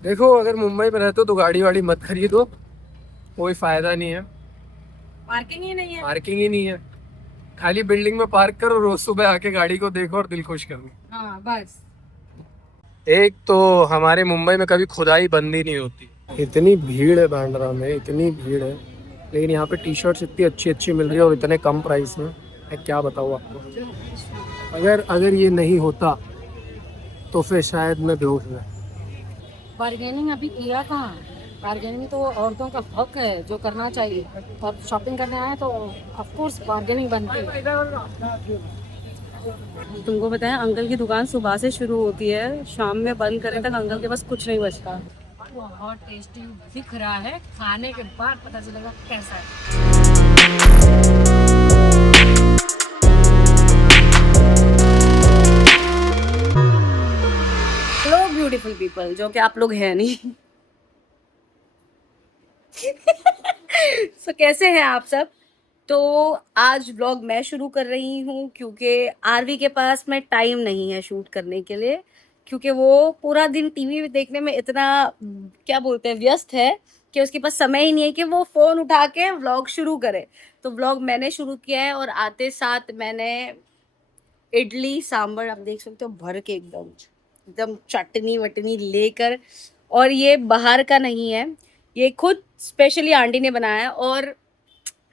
देखो, अगर मुंबई में रहते हो तो गाड़ी वाड़ी मत खरीदो, कोई फायदा नहीं है। पार्किंग ही नहीं है। पार्किंग ही नहीं है। खाली बिल्डिंग में पार्क करो, रोज सुबह आके गाड़ी को देखो और दिल खुश करो। हाँ बस। एक तो हमारे मुंबई में कभी खुदाई बंद ही नहीं होती। इतनी भीड़ है बांद्रा में, इतनी भीड़ है, लेकिन यहाँ पे टी शर्ट्स इतनी अच्छी अच्छी मिल रही है और इतने कम प्राइस में। मैं क्या बताऊँ आपको। अगर अगर ये नहीं होता तो फिर शायद मैं बेहोश हो जाता। बार्गेनिंग अभी किया कहाँ। बार्गेनिंग तो औरतों का हक है जो करना चाहिए। और शॉपिंग करने आए तो ऑफ कोर्स बार्गेनिंग बनती है। तुमको बताएं, अंकल की दुकान सुबह से शुरू होती है, शाम में बंद करने तक अंकल के पास कुछ नहीं बचता। बहुत टेस्टी दिख रहा है, खाने के बाद पता चलेगा कैसा है। हेलो ब्यूटीफुल पीपल, जो कि आप लोग हैं नहीं। कैसे हैं आप सब। तो आज व्लॉग मैं शुरू कर रही हूँ क्योंकि आरवी के पास में टाइम नहीं है शूट करने के लिए, क्योंकि वो पूरा दिन टीवी देखने में इतना क्या बोलते हैं व्यस्त है कि उसके पास समय ही नहीं है कि वो फोन उठा के व्लॉग शुरू करे। तो व्लॉग मैंने शुरू किया है और आते साथ मैंने इडली सांभर, आप देख सकते हो, भर के एकदम एकदम चटनी वटनी लेकर। और ये बाहर का नहीं है, ये खुद स्पेशली आंटी ने बनाया है। और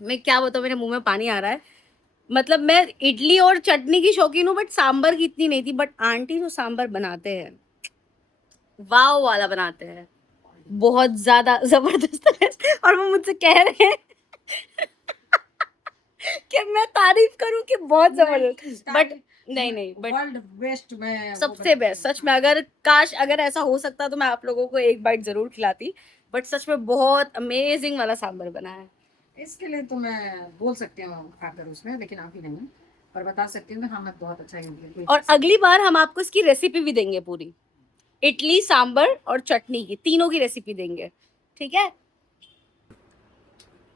मैं क्या बताऊँ, मेरे मुंह में पानी आ रहा है। मतलब मैं इडली और चटनी की शौकीन हूँ बट सांबर की इतनी नहीं थी। बट आंटी जो सांबर बनाते हैं, वाव वाला बनाते हैं, बहुत ज्यादा जबरदस्त है। और वो मुझसे कह रहे हैं कि मैं तारीफ करूं कि बहुत जबरदस्त। बट नहीं नहीं, बट वर्ल्ड बेस्ट में सबसे बेस्ट सच में। अगर काश अगर ऐसा हो सकता तो मैं आप लोगों को एक बाइट जरूर खिलाती। बट सच में बहुत अमेजिंग वाला सांबर बना है। इसके लिए तो मैं बोल सकती हूँ खाकर उसमें, लेकिन आप ही नहीं। पर बता सकती हूँ हाँ, मैं बहुत अच्छा है। और अगली बार हम आपको इसकी रेसिपी भी देंगे पूरी, इडली सांबर और चटनी की, तीनों की रेसिपी देंगे, ठीक है।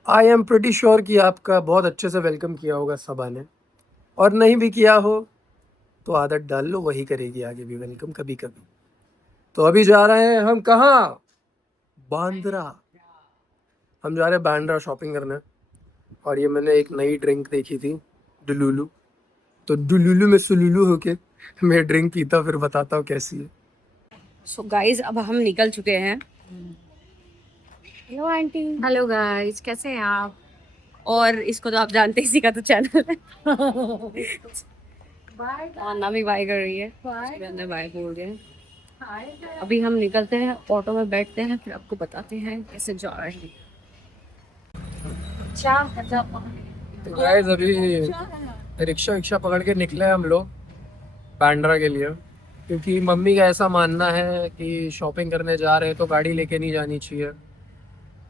आई एम प्रिटी श्योर कि आपका बहुत अच्छे से वेलकम किया होगा सबा ने, और नहीं भी किया हो तो आदत डाल लो, वही करेगी आगे भी वेलकम कभी कभी। तो अभी जा रहे हैं हम कहाँ? बांद्रा। हम जा रहे हैं बांद्रा शॉपिंग करने। और ये मैंने एक नई ड्रिंक देखी थी, डुलुलु। तो डुलुलु में सुलुलु होके मैं ड्रिंक पीता, फिर बताता हूँ कैसी है। सो गाइज अब हम निकल चुके हैं। Hello aunty. हेलो गाइस, कैसे हैं आप। और इसको तो आप जानते ही, इसी का तो चैनल है। बाय। अन्ना भी बाय कर रही है, अंदर बाय बोल रहे हैं। अभी हम निकलते हैं, ऑटो में बैठते हैं, फिर आपको बताते हैं कैसे जा रहे हैं। तो गाइस अभी रिक्शा रिक्शा पकड़ के निकले हम लोग बांद्रा के लिए, क्योंकि मम्मी का ऐसा मानना है कि शॉपिंग करने जा रहे हैं तो गाड़ी लेके नहीं जानी चाहिए,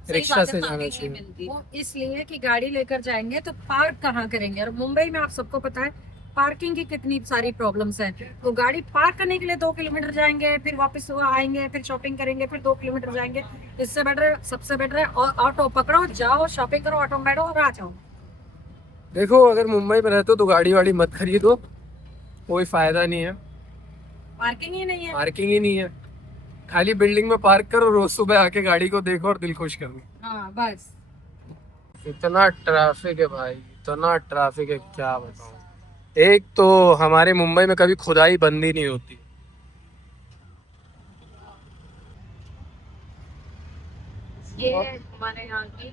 रिक्शा से जाना चाहिए। वो इसलिए कि गाड़ी लेकर जाएंगे तो पार्क कहाँ करेंगे, और मुंबई में आप सबको पता है पार्किंग की कितनी सारी प्रॉब्लम्स हैं। तो गाड़ी पार्क करने के लिए 2 किलोमीटर जाएंगे, फिर वापस आएंगे, फिर शॉपिंग करेंगे, फिर 2 किलोमीटर जाएंगे। इससे बेटर, सबसे बेटर है और ऑटो पकड़ो, जाओ शॉपिंग करो, ऑटो में बैठो और आ जाओ। देखो, अगर मुंबई में रहते हो तो गाड़ी वाड़ी मत खरीदो, कोई फायदा नहीं है। पार्किंग ही नहीं है। पार्किंग ही नहीं है। खाली बिल्डिंग में पार्क करो, रोज सुबह आके गाड़ी को देखो और दिल खुश करो। हाँ बस। इतना ट्रैफिक है भाई, इतना ट्रैफिक है, क्या बताऊं। एक तो हमारे मुंबई में कभी खुदाई बंद ही नहीं होती। ये हमारे यहाँ की,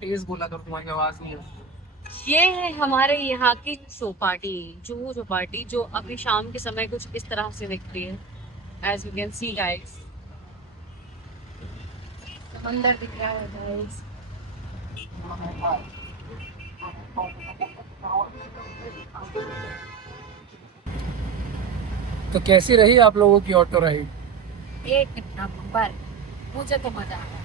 तेज बोला तो तुम्हारी आवाज नहीं है। ये है हमारे यहाँ की चौपाटी, जुहू चौपाटी, जो अभी शाम के समय कुछ इस तरह से दिखती है। As you can see guys, समंदर दिख रहा है गाइस। तो कैसी रही आप लोगों की ऑटो राइड? एक नंबर, मुझे तो मजा आया।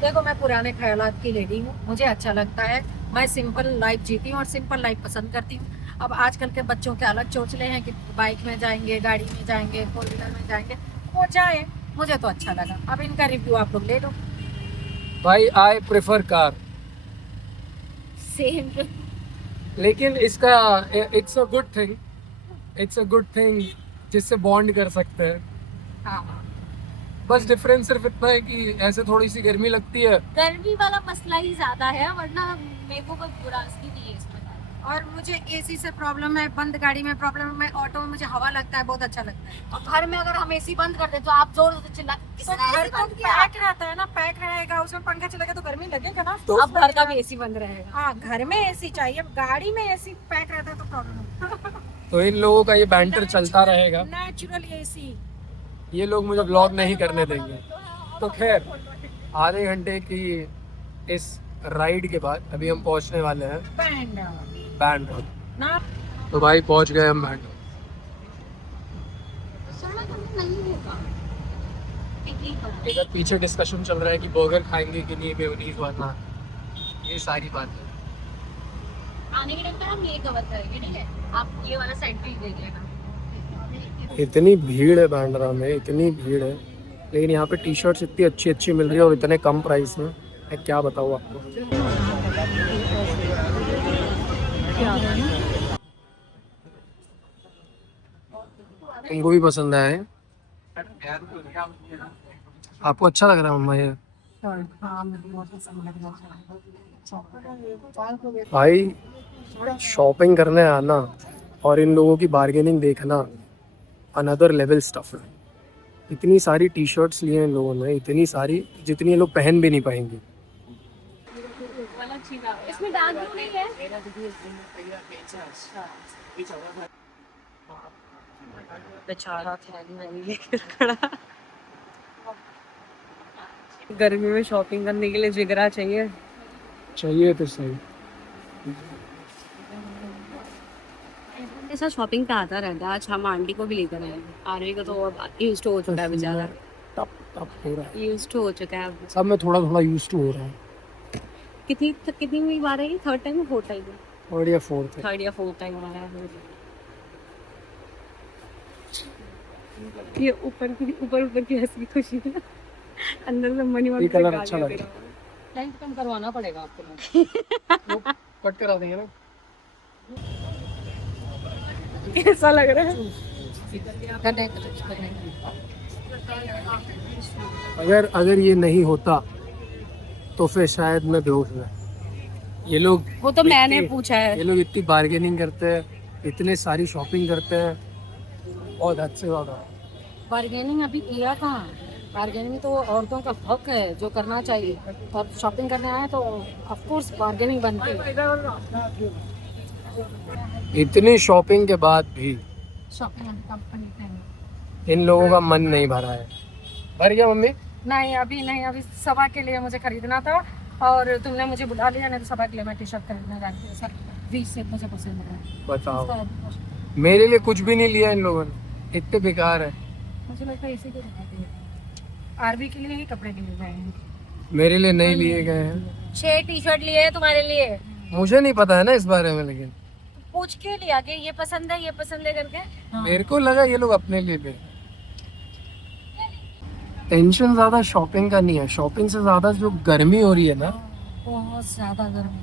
देखो मैं पुराने ख्यालात की लेडी हूँ, मुझे अच्छा लगता है। मैं सिंपल लाइफ जीती हूँ और सिंपल लाइफ पसंद करती हूँ। अब आजकल के बच्चों के अलग चोचले हैं कि बाइक में जाएंगे, गाड़ी में जाएंगे, 4 व्हीलर में जाएंगे, वो जाए। मुझे तो अच्छा लगा। अब इनका रिव्यू आप लोग ले लो। भाई आई प्रेफर कार, सेम। लेकिन इसका it's a good thing, it's a good thing जिससे बॉन्ड कर सकते हैं। हाँ, बस डिफरेंस सिर्फ इतना है कि ऐसे थोड़ी सी गर्मी लगती है। गर्मी वाला मसला ही ज्यादा है, वरना मेरे को कोई बुराई नहीं है इसमें। और मुझे एसी से प्रॉब्लम है, बंद गाड़ी में प्रॉब्लम है, ऑटो में मुझे हवा लगता है, बहुत अच्छा लगता है। और घर में अगर हम एसी बंद कर दे तो आप जोर से चिल्ला तो घर तो पैक रहता है ना, पैक रहेगा, उसमें पंखा चलेगा तो गर्मी लगेगा ना। तो अब घर का भी एसी बंद रहेगा। हाँ, घर में एसी चाहिए, गाड़ी में एसी पैक रहता है तो प्रॉब्लम तो इन लोगों का ये बैंटर चलता रहेगा। Natural AC. ये लोग मुझे ब्लॉग नहीं करने देंगे। तो खैर, आधे घंटे की इस राइड के बाद अभी हम पहुंचने वाले हैं बैंड। ना तो भाई पहुंच गए हम बैंड। इधर पीछे डिस्कशन चल रहा है कि बर्गर खाएंगे कि नहीं, मेयोनीज वाला, ये सारी बातें। आने के टाइम पे हम ये कवर करेंगे, ठीक है? आप ये वाला साइड पे ही देख लेना। इतनी भीड़ है बांद्रा में, इतनी भीड़ है, लेकिन यहाँ पे टी शर्ट्स इतनी अच्छी अच्छी मिल रही है और इतने कम प्राइस में, मैं क्या बताऊँ आपको। तुमको भी पसंद आया है? आपको अच्छा लग रहा है मम्मा ये? भाई शॉपिंग करने आना और इन लोगों की बार्गेनिंग देखना अनदर लेवल स्टफ है। इतनी सारी टी शर्ट्स लिए हैं इन लोगों ने, इतनी सारी जितनी ये लोग पहन भी नहीं पाएंगे। इसमें दाग क्यों नहीं है? बेचारा थैली वैली लेकर खड़ा। गर्मी में शॉपिंग करने के लिए जिगरा चाहिए। चाहिए तो सही। ऐसा शॉपिंग पे आता रहता है। आज हम आंटी को भी लेकर आए। आरवी को तो अब यूज्ड हो चुका है बेचारा। तब हो रहा है, यूज्ड हो चुका है अब। सब में थोड़ा थोड़ा यूज टू हो रहा है। कितनी बार है ये? थर्ड टाइम या फोर्थ टाइम? थर्ड या फोर्थ है। थर्ड या फोर्थ टाइम हमारा है। ये ऊपर की हंसी खुशी है, अंदर से मनी ये कलर अच्छा लग रहा है। लेंथ कम करवाना पड़ेगा आपको। कट करा देंगे ना। कैसा लग रहा है? अगर ये नहीं होता तो फिर शायद मैं बेहोश में। ये लोग, वो तो मैंने पूछा है। ये लोग इतनी बार्गेनिंग करते हैं, इतने सारी शॉपिंग करते हैं, बहुत हद से ज्यादा। बार्गेनिंग अभी किया कहाँ? बार्गेनिंग तो औरतों का हक है, जो करना चाहिए। और शॉपिंग करने आए तो ऑफ कोर्स बार्गेनिंग बनती है। इतनी शॉपिंग के बाद भी शॉपिंग कंपनी इन लोगों का मन नहीं भरा है। भर गया मम्मी? नहीं, अभी नहीं, अभी सभा के लिए मुझे खरीदना था और तुमने मुझे बुला लिया, नहीं तो सभा के लिए मैं टी शर्ट खरीदने जाती हूँ सर। 20 से मुझे पसंद है। बताओ, मेरे लिए कुछ भी नहीं लिया इन लोगों ने, इतने बेकार है। मुझे लगता है इसी को दिखाते हैं। आरबी के लिए ही कपड़े लिए गए हैं। मेरे लिए नहीं लिए गए हैं। 6 टी शर्ट लिए हैं तुम्हारे लिए। मुझे नहीं पता है ना इस बारे में, लेकिन पूछ के लिया कि ये पसंद है करके। मेरे को लगा ये लोग अपने लिए ले। टेंशन ज्यादा शॉपिंग का नहीं है, शॉपिंग से ज्यादा जो गर्मी हो रही है ना, बहुत ज्यादा गर्मी,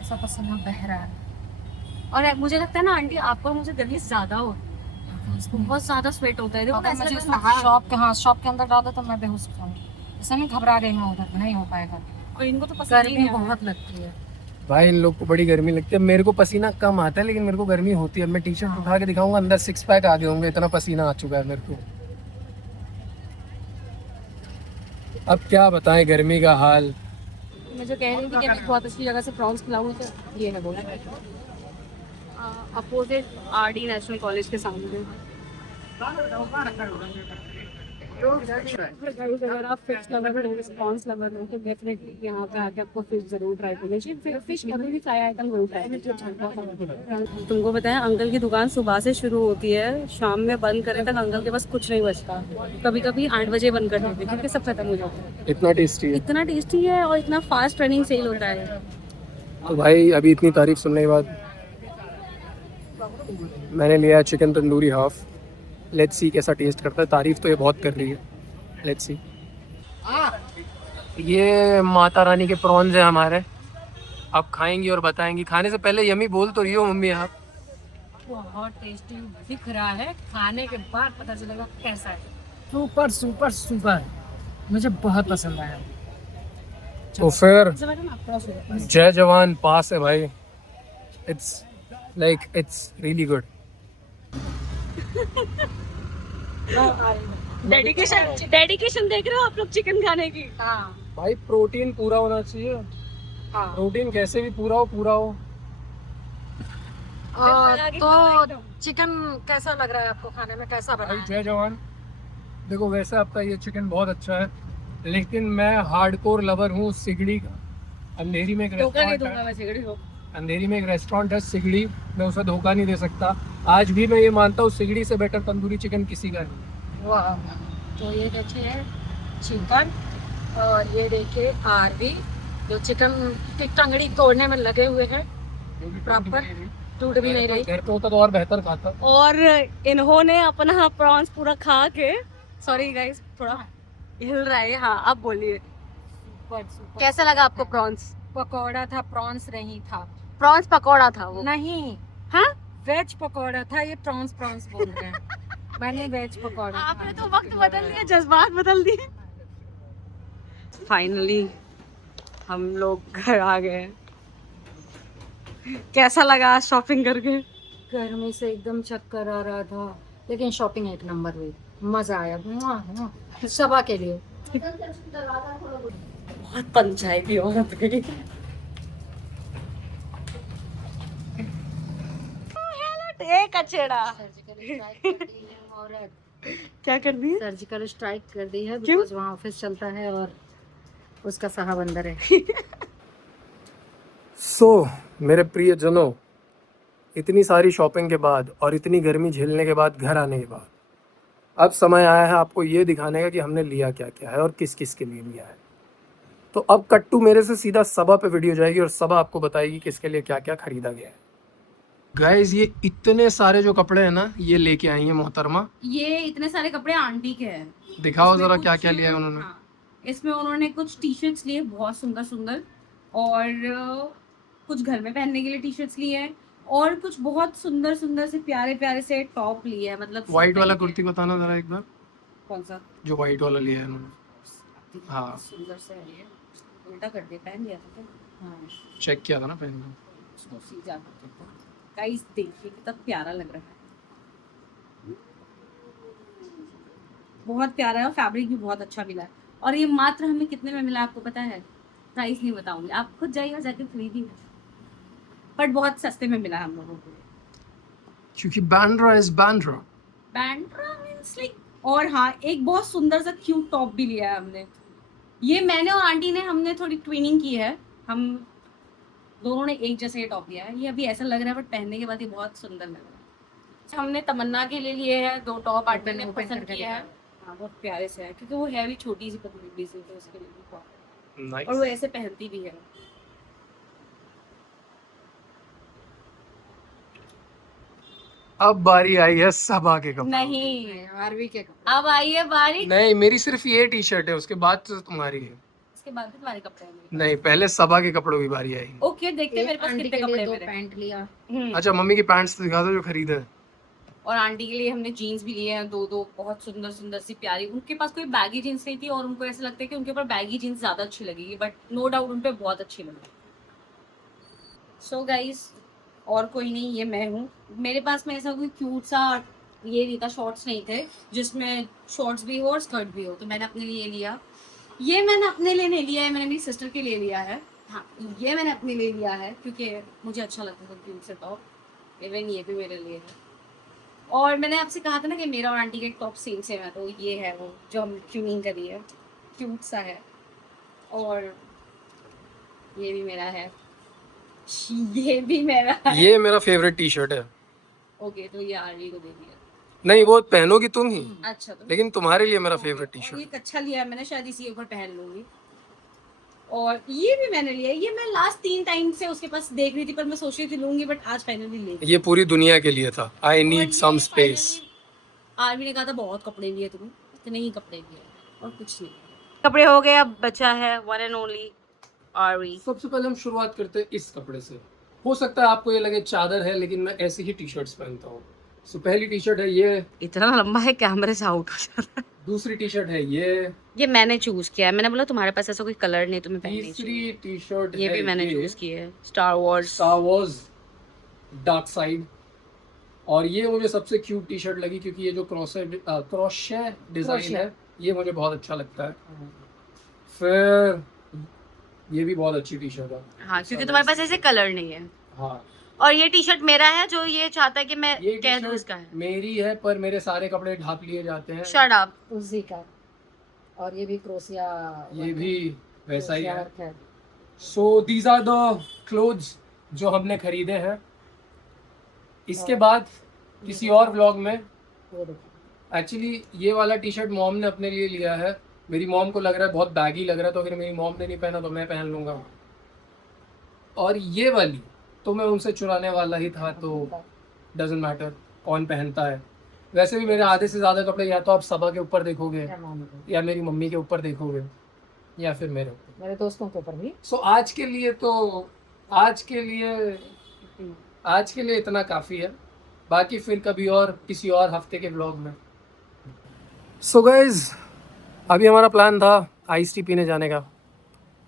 ऐसा पसीना बह रहा है। और मुझे लगता है ना आंटी, आपको मुझे गर्मी ज्यादा हो, बहुत ज्यादा स्वेट होता है। देखो अगर ऐसा मुझे लग रहा है। शॉप के अंदर डाल दो तो मैं बेहोश हो जाऊंगी। इससे मैं घबरा गई हूँ, उधर नहीं हो पाएगा। और इनको तो पसंद ही गर्मी नहीं है। बहुत लगती है। भाई इन लोग को बड़ी गर्मी लगती है। मेरे को पसीना कम आता है, लेकिन मेरे को गर्मी होती है। मैं टी शर्ट उठा के दिखाऊंगा, अंदर 6 पैक आ गए होंगे, इतना पसीना आ चुका है मेरे को। अब क्या बताएं गर्मी का हाल। मैं जो कह रही थी कि मैं बहुत अच्छी जगह से प्रॉन्स खिलाऊंगी, तो ये है वो अपोजिट आरडी नेशनल कॉलेज के सामने। अगर आप फिश लवर हो, प्रॉन्स लवर हो, तो डेफिनेटली यहाँ पे आके आपको फिश जरूर ट्राई करनी चाहिए। फिश कभी भी फ्राई आइटम जरूर ट्राई। तुमको पता है अंकल की दुकान सुबह से शुरू होती है, शाम में बंद करने तक अंकल के पास कुछ नहीं बचता। कभी कभी 8 बजे बंद कर देते क्योंकि सब खत्म हो जाता है। इतना टेस्टी है, इतना टेस्टी है और इतना फास्ट रनिंग सेल होता है। तो भाई अभी इतनी तारीफ सुनने के बाद मैंने लिया chicken tandoori half. Let's see कैसा टेस्ट करता है। तारीफ तो ये बहुत कर रही है, लेट्स सी। ये माता रानी के प्रॉन्स हैं हमारे, अब खाएंगी और बताएंगी। खाने से पहले यमी बोल तो रही हो मम्मी आप। बहुत टेस्टी दिख रहा है, खाने के बाद पता चलेगा कैसा है। सुपर सुपर सुपर, मुझे बहुत पसंद आया। तो फिर मुझे लगा ना क्रॉस हो गया। जय जवान पास है भाई, it's it's really good. Dedication देख रहे हो आप लोग चिकन खाने की। हाँ भाई प्रोटीन पूरा होना चाहिए, हाँ। प्रोटीन कैसे भी पूरा हो। तो चिकन कैसा लग रहा है आपको खाने में, कैसा बना भाई है? जय जवान, देखो वैसे आपका ये चिकन बहुत अच्छा है, लेकिन मैं हार्डकोर लवर हूँ सिगड़ी का। अंधेरी में एक धोखा नहीं रेस्टोरेंट दूंगा है, मैं सिगड़ी को। अंधेरी में एक रेस्टोरेंट है सिगड़ी, मैं उसे धोखा नहीं दे सकता। आज भी मैं ये मानता हूँ सिगड़ी से बेटर तंदूरी चिकन किसी का नहीं। वाह। तो ये देखिए चिकन, और ये देखिए आरवी, जो चिकन की टंगड़ी तोड़ने में लगे हुए हैं, प्रॉपर टूट भी नहीं रही। घर पे होता तो और बेहतर खाता। और इन्होंने अपना प्रॉन्स पूरा खा के, सॉरी गाइस थोड़ा हिल रहा है। हाँ आप बोलिए, सुपर सुपर। कैसा लगा आपको प्रॉन्स? पकौड़ा था, प्रॉन्स नहीं था। प्रॉन्स पकौड़ा था वो। नहीं, हाँ वेज पकौड़ा था, ये प्रॉन्स प्रॉन्स बोल रहे हैं। मैंने वेज पकौड़ा आपने तो वक्त बदल दिया, जज्बात बदल दिए। फाइनली हम लोग घर आ गए। कैसा लगा शॉपिंग करके? गर्मी से एकदम चक्कर आ रहा था, लेकिन शॉपिंग एक नंबर हुई, मजा आया। सबा के लिए बहुत पंचायती औरत गई। एक अचेड़ा क्या कर दी? सर्जिकल स्ट्राइक कर दी है, क्यों? बिकॉज वहाँ ऑफिस चलता है और उसका साहब अंदर है। सो मेरे प्रिय जनों, इतनी सारी शॉपिंग के बाद और इतनी गर्मी झेलने के बाद घर आने के बाद अब समय आया है आपको ये दिखाने का कि हमने लिया क्या क्या है और किस किस के लिए लिया है। तो अब कट्टू मेरे से सीधा सबा पे वीडियो जाएगी और सबा आपको बताएगी किसके लिए क्या क्या खरीदा गया है। गाइस ये इतने सारे जो कपड़े हैं ना, ये लेके आई है मोहतरमा। ये इतने सारे कपड़े आंटी के हैं। दिखाओ इसमें जरा कुछ- क्या क्या लिया है उन्होंने। हाँ, इसमें उन्होंने कुछ टी शर्ट्स लिए बहुत सुंदर सुंदर, और कुछ घर में पहनने के लिए टी शर्ट्स लिए हैं, और कुछ बहुत सुंदर सुंदर से प्यारे प्यारे से टॉप लिए हैं। मतलब व्हाइट वाला टाइप के। कुर्ती बताना जरा एक बार, कौन सा? जो व्हाइट वाला लिया है उन्होंने। हाँ। सुंदर से है ये, उल्टा कर दिया, पहन लिया था क्या? हाँ, चेक किया था ना पहन के। उसको सीधा कर देता। गाइस देखिए कितना प्यारा लग रहा है, बहुत प्यारा है, और फैब्रिक भी बहुत अच्छा मिला है। और ये मात्र हमें कितने में मिला आपको पता है? प्राइस नहीं बताऊंगी, आप खुद जाइए और जाके खरीदिए, बट बहुत सस्ते में मिला है हम लोगों को। क्योंकि Bandra is Bandra. Bandra means like. और हाँ, एक बहुत सुंदर सा क्यूट टॉप भी लिया है हमने। ये मैंने और आंटी ने, हमने थोड़ी ट्विनिंग की है, हम दोनों ने एक जैसा ये टॉप लिया है। ये अभी ऐसा लग रहा है, बट पहनने के बाद ये बहुत सुंदर लग रहा है। हमने तमन्ना के लिए लिए हैं 2 टॉप, आंटी ने पसंद किया है। हाँ, बहुत प्यारे से है, क्योंकि वो है भी छोटी सी पतली सी, तो उसके लिए भी बहुत, नाइस। और वो ऐसे पहनती भी है। अब बारी आई है सबा के कपड़े। नहीं, आरवी के कपड़े। अब आई है बारी। नहीं, मेरी सिर्फ ये टी शर्ट है, उसके बाद तो तुम्हारी है। इसके बाद भी तुम्हारे कपड़े हैं। नहीं, पहले सबा के कपड़ों की बारी आई। ओके, देखते हैं मेरे पास आंटी कितने के लिए कपड़े 2 मेरे। पैंट लिया। अच्छा, मम्मी की पैंट्स तो दिखा दो जो खरीदे हैं। और आंटी के लिए हमने जीन्स भी लिए हैं 2 बहुत सुंदर सुंदर सी प्यारी। उनके पास कोई बैगी जीन्स नहीं थी, और उनको ऐसा लगता है कि उनके ऊपर बैगी जीन्स ज्यादा अच्छी लगेगी, बट नो डाउट उन पे बहुत अच्छी लगी। सो गाइस, और कोई नहीं, ये मैं हूँ। मेरे पास में ऐसा कोई क्यूट सा ये नहीं था, शॉर्ट्स नहीं थे जिसमें शॉर्ट्स भी हो और स्कर्ट भी हो, तो मैंने अपने लिए लिया। ये मैंने अपने लिए नहीं लिया है, मैंने मेरी सिस्टर के लिए लिया है। हाँ, ये मैंने अपने लिए लिया है क्योंकि मुझे अच्छा लगता था क्यूट से टॉप। इवन ये भी मेरे लिए है। और मैंने आपसे कहा था ना कि मेरा और आंटी का एक टॉप सेम है, तो ये है वो जो हम ट्यूनिंग करी है, क्यूट सा है। और ये भी मेरा है, ये भी मेरा है। ये मेरा फेवरेट टी शर्ट है। ओके, तो ये आरवी को दे दिया। नहीं, वो पहनोगी तुम ही, अच्छा, तो लेकिन तुम्हारे लिए मेरा फेवरेट टी और शर्ट। ये अच्छा लिया है मैंने, शायद इसी ऊपर पहन लूंगी। और ये भी मैंने लिया है, ये मैं लास्ट 3 टाइम से उसके पास देख रही थी, पर मैं सोच रही थी लूंगी, बट आज फाइनली ले ली। ये पूरी दुनिया के लिए था। I need some space. Aarvi ने कहा था बहुत कपड़े लिए तुम्हें, इतने ही कपड़े लिए और कुछ नहीं। कपड़े हो गए, अब बचा है वन एंड ओनली आरवी। सबसे पहले हम शुरुआत करते हैं इस कपड़े से। हो सकता है आपको ये लगे चादर है, लेकिन मैं ऐसी ही टी शर्ट्स पहनता हूँ। सो पहली टी शर्ट है ये। इतना लंबा है, कैमरे से आउट हो जाता है। दूसरी टी शर्ट है ये मैंने चूज किया है, मैंने बोला तुम्हारे पास ऐसा कोई कलर नहीं तुम्हें पहननी चाहिए। तीसरी टी शर्ट ये भी मैंने चूज की है, star Wars. Star Wars dark side. और ये मुझे सबसे क्यूट टी शर्ट लगी क्योंकि ये जो क्रोशे डिजाइन है ये मुझे बहुत अच्छा लगता है। फिर ये भी बहुत अच्छी टी शर्ट है। हाँ, क्योंकि तुम्हारे पास ऐसे कलर नहीं है। हाँ, और ये टी शर्ट मेरा है, जो ये चाहता है कि मैं ये कह दूं टी-शर्ट इसका है। मेरी है पर मेरे सारे कपड़े ढाप लिए जाते हैं। Shut up. उसी का। और ये भी क्रोशिया, ये भी वैसा ही क्रोशिया है। वर्क है। So these are the clothes जो हमने खरीदे हैं। इसके बाद किसी और व्लॉग में, वो देखो। एक्चुअली ये वाला टी शर्ट मॉम ने अपने लिए लिया है। मेरी मॉम को लग रहा है बहुत बैगी लग रहा है, तो फिर मेरी मॉम ने नहीं पहना तो मैं पहन लूँगा। और ये वाली तो मैं उनसे चुराने वाला ही था, तो डजेंट मैटर कौन पहनता है। वैसे भी मेरे आधे से ज़्यादा कपड़े या तो आप सबा के ऊपर देखोगे क्या नाम है? या मेरी मम्मी के ऊपर देखोगे या फिर मेरे ऊपर। मेरे दोस्तों के ऊपर भी। सो आज के लिए इतना काफ़ी है। बाकी फिर कभी और किसी और हफ्ते के व्लॉग में। सो गाइज, अभी हमारा प्लान था आइस टी पीने जाने का,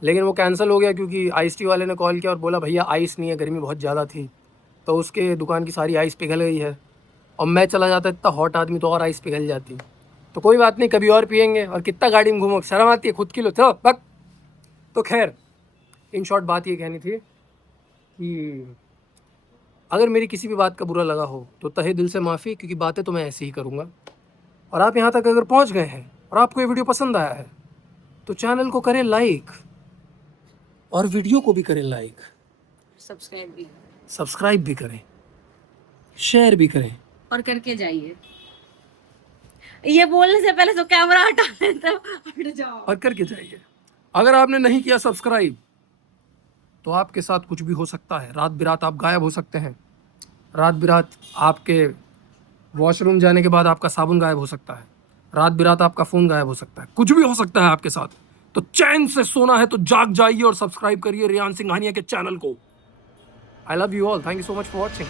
लेकिन वो कैंसिल हो गया क्योंकि आइस टी वाले ने कॉल किया और बोला भैया आइस नहीं है, गर्मी बहुत ज़्यादा थी तो उसके दुकान की सारी आइस पिघल गई है। और मैं चला जाता इतना हॉट आदमी तो और आइस पिघल जाती। तो कोई बात नहीं, कभी और पियेंगे। और कितना गाड़ी में घूमो, शर्म आती है खुद की लो चलो बक। तो खैर, इन शॉर्ट बात ये कहनी थी कि अगर मेरी किसी भी बात का बुरा लगा हो तो तहे दिल से माफ़ी, क्योंकि बातें तो मैं ऐसे ही करूँगा। और आप यहाँ तक अगर पहुँच गए हैं और आपको ये वीडियो पसंद आया है तो चैनल को करें लाइक और वीडियो को भी करें लाइक, सब्सक्राइब भी करें, शेयर भी करें और करके जाइए। ये बोलने से पहले तो कैमरा हटा लेते, हट जाओ। और करके जाइए। अगर आपने नहीं किया सब्सक्राइब तो आपके साथ कुछ भी हो सकता है। रात बिरात आप गायब हो सकते हैं। रात बिरात आपके वॉशरूम जाने के बाद आपका साबुन गायब हो सकता है। रात बिरात आपका फ़ोन गायब हो सकता है। कुछ भी हो सकता है आपके साथ। तो चैन से सोना है तो जाग जाइए और सब्सक्राइब करिए रेयान सिंघानिया के चैनल को। I love you all, thank you so much for watching.